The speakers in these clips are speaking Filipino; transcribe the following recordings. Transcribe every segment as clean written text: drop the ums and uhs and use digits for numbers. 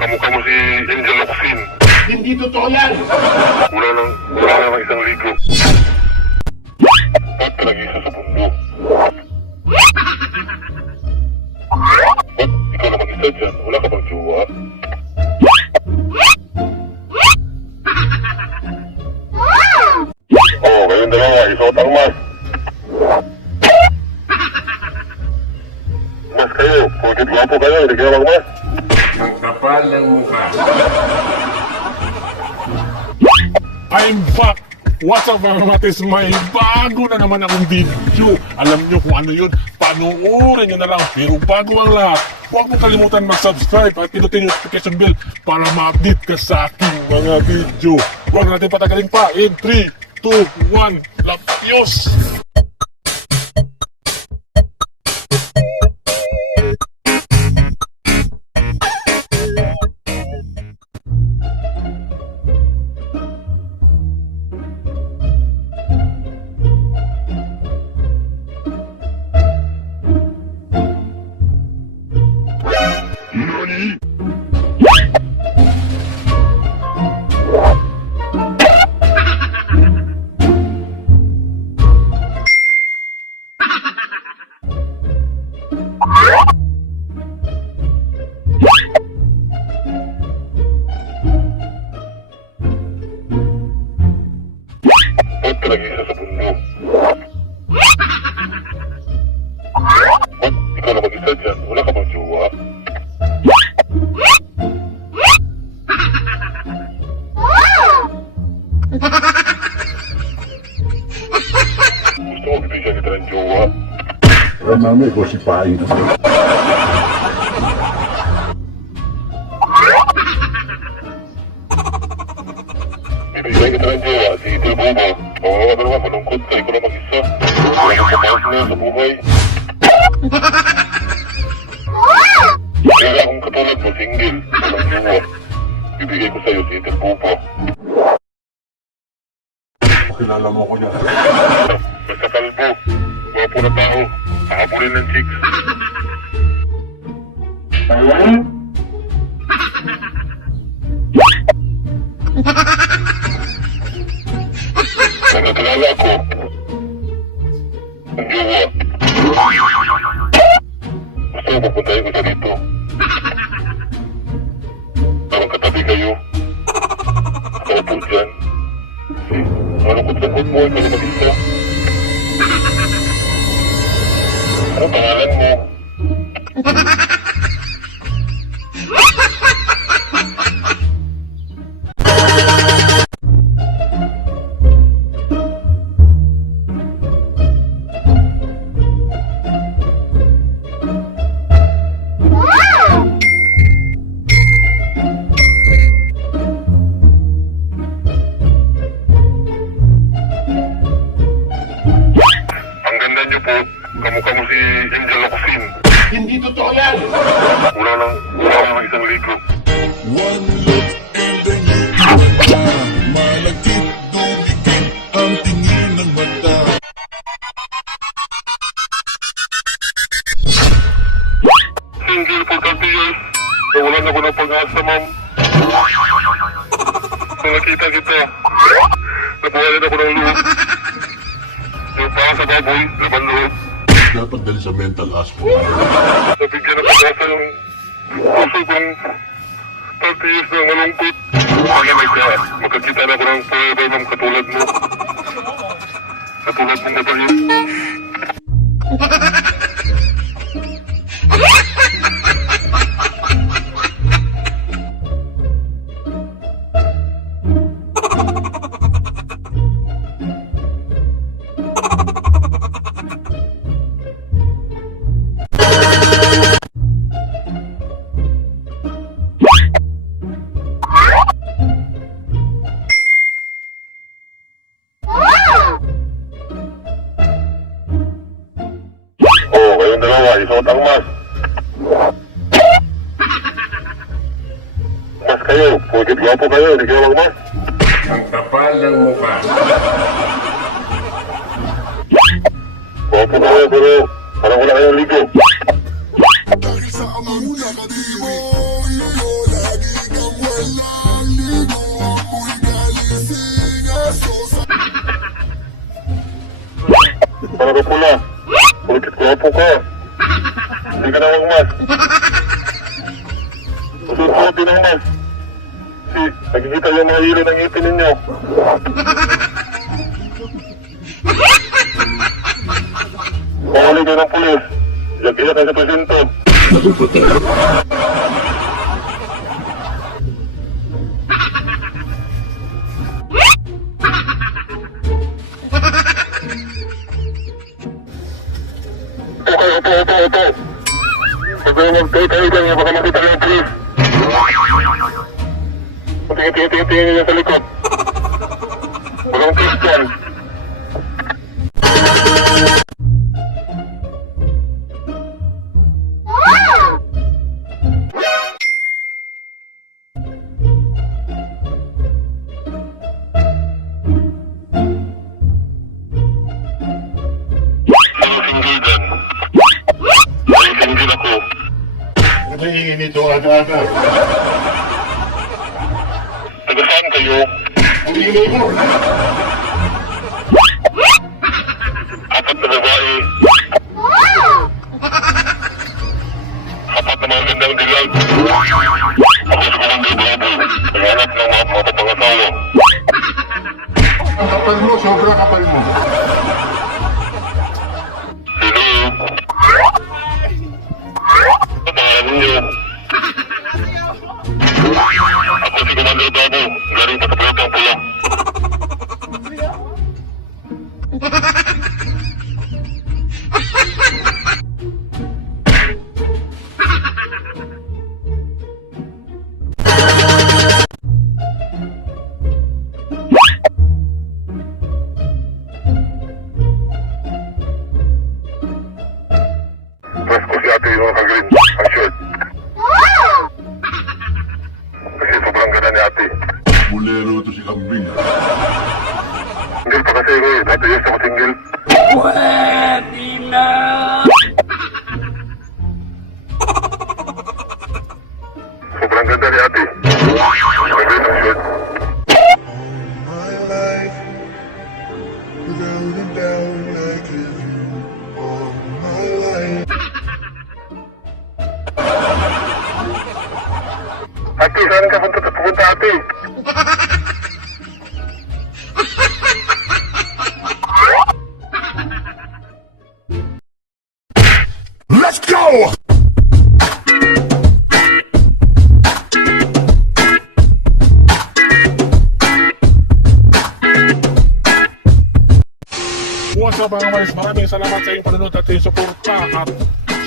kamukha mo si Angel Locsin. Hindi totoo yan! Wala nang isang ligo. Ba't ka nag-isa sa pundo? Ba't ikaw na mag-isa dyan? Wala ka bang jowa? Oo, kayong dalawa, isuot ang mask. Mas kayo, pagkat gwapo kayo, hindi kayo mag-mask. Ang kapal ng mukha. I'm back! What's up mga kamatis? May bago na naman akong video. Alam nyo kung ano yun? Panuorin nyo na lang. Pero bago ang lahat, huwag mong kalimutan mag-subscribe at pinutin yung notification bell para ma-update ka sa aking mga video. Huwag natin patagalin pa. In 3, 2, 1, lapyos! Ba't ka nag-isa sa pundo? Ba't ikaw na mag-isa dyan? Wala ka bang jowa? Gusto mo bibigyan kita ng jowa? Pero mami, ko si Paing. Bibigyan kita ng jowa, si Idol Bobo. Oo, ano naman, malungkot ka, ikaw na mag-isa. Wala kang kapartner sa buhay. Kaya akong katulad mo, single, walang jowa. Bibigay ko sa'yo si Idol Bobo. Kilala mo ko niya. Basta kalbo, gwapo na tao, nakapulin ng chicks. Nagkakilala ako. Ang jowa. Gusto mo pupuntahin ko sa dito. Parang katabi kayo. Kaupo dyan. Malungkot-lungkot mo, ikaw na mag-isa. Ano pangalan mo? Ang ganda niyo po, kamukha mo si Angel Locsin. Hindi totoo yan! Wala nang isang ligo. One look and then you mata. Malagkit, dumikit ang tingin ng mata. Single for 30 years. Nawalan ako ng pag-asa, ma'am. Nung nakita kita, nabuhayan ako ng loob. Yung paa sa baboy, laban loob. Dapat dali sa mental hospital. Nabigyan ng pag-asa yung puso kong 30 years na malungkot. Sana magkakita na ako ng forever, ma'am, katulad mo. Katulad mong babae. Oo, kayong dalawa, isuot ang mask. Mas kayo, pagkat gwapo kayo, hindi kayo mag-mask. Ang kapal ng mukha. Gwapo kayo, pero parang wala kayong ligo. Dahil sa amang nakadiri mo, iyo lagi Susunod din naman. Si, nakikita yung mga hilo ng ngipin ninyo. Mahuli kayo ng pulis. Iyak-iyak kayo sa presinto. Ito. Sabi mo, tayo dyan, baka makita ng pulis. Tingin niya sa likod. Walang pulis dyan. Single dyan. Ay, single ako. Ano hihingi nito aga-aga? Taga saan kayo? Ang ingay mo! Apat na babae. Apat na mga gandang dilag. Ako sa Commander Bravo. Naghanap ng mga mapapangasawa. Ang kapal mo, sobra kapal mo. Hello? Ano pangalan ninyo? Ako si Commander Bravo. Galing pa sa Pelotang Pula. Press ko si ate yung nakagreen. Ang shirt. Kasi sobrang ganda ni ate. Bulero to si Kambing. Single pa kasi eh. Dati yes ako single. Sobrang ganda ni ate. Nakagreen ang shirt. My life without a doubt I give you all my life. Ate, saan ka pupunta ate? Let's go! What's up mga guys? Maraming salamat sa iyong panunod at iyong suporta at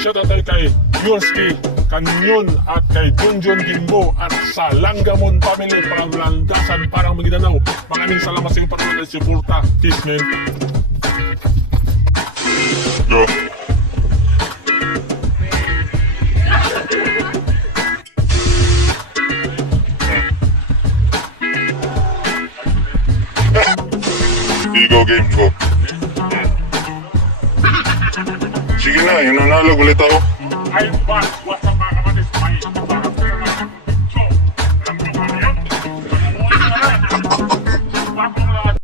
shoutout tayo kay Yurski, Kanyon at kay Junjun Gimbo at sa Langgamon family parang Landasan parang Maguindanao. Maraming salamat sa iyong panunod at suporta. Peace man. Yo. Ego game ko. Sige na, yung nanalo ulit ako. I'm back. What's up